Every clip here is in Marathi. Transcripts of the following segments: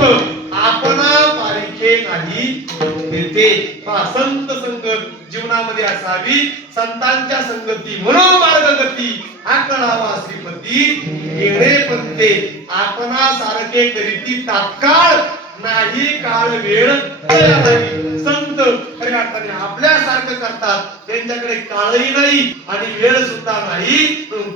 संत आपणा पारिखे नाही येते. संत संगत जीवनामध्ये असावी. संतांच्या संगती मनोमार्गगती आकळावा श्रीपती. येणे पंते आपणा सारखे करीती तात्काळ नाही काळ वेळ संत खऱ्या अर्थाने आपल्यासारखं करतात. त्यांच्याकडे काळही नाही आणि वेळ सुद्धा नाही.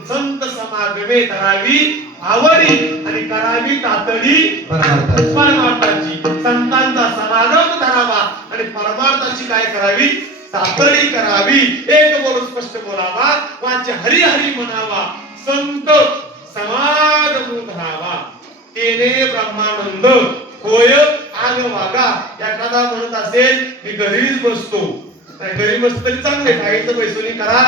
संत समागमे करावी आवडी आणि करावी तातडी परमार्थाची. संतांचा समागम करावा आणि परमार्थाची काय करावी तातडी करावी. एक बोल स्पष्ट बोलावा वाचे हरी हरी म्हणावा. संत समागम धरावा तेने ब्रह्मानंद होय आग वागा. एखादा म्हणत असेल मी घरीच बसतो, घरी बसतो तरी चांगले खायचं पैसोनी करा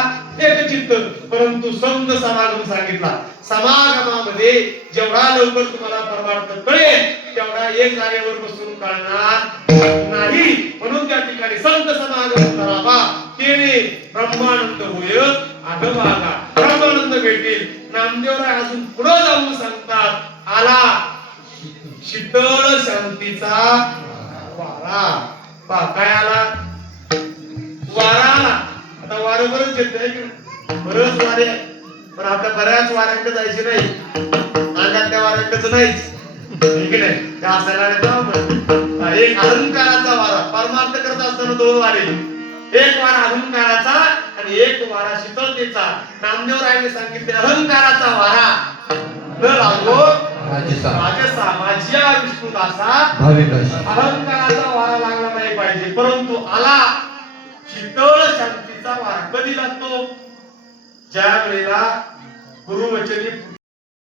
एक चित्त. परंतु संत समागम सांगितला. समागमामध्ये जेवढा लवकर तुम्हाला परमार्थ कळेल तेवढा एक जागेवर बसून कळणार नाही. म्हणून त्या ठिकाणी संत समागम करावा तेने ब्रह्मानंद होय आग वागा. ब्रह्मानंद भेटेल. नामदेवराय अजून पुढे जाऊन सांगतात आला शीतळ शांतीचा वारा. काय आला वारा आला. आता वारं बरंच येतंय बरंच वारे पण आता बऱ्याच वाऱ्यांकडे जायचे नाही. अंगातल्या वाऱ्यांकडच नाहीच ठीक नाही. त्या असायला एक अहंकाराचा वारा. परमार्थ करत असताना दोन वारे. एक वारा अहंकाराचा आणि एक वारा शीतलतेचा. नामदेवरायाने सांगितले अहंकाराचा वारा न लागो राजसा माझ्या विष्णुदासा. अहंकाराचा वारा लागला नाही पाहिजे. परंतु आला शीतळ शांतीचा वारा. कधी लागतो ज्या वेळेला गुरुवचनी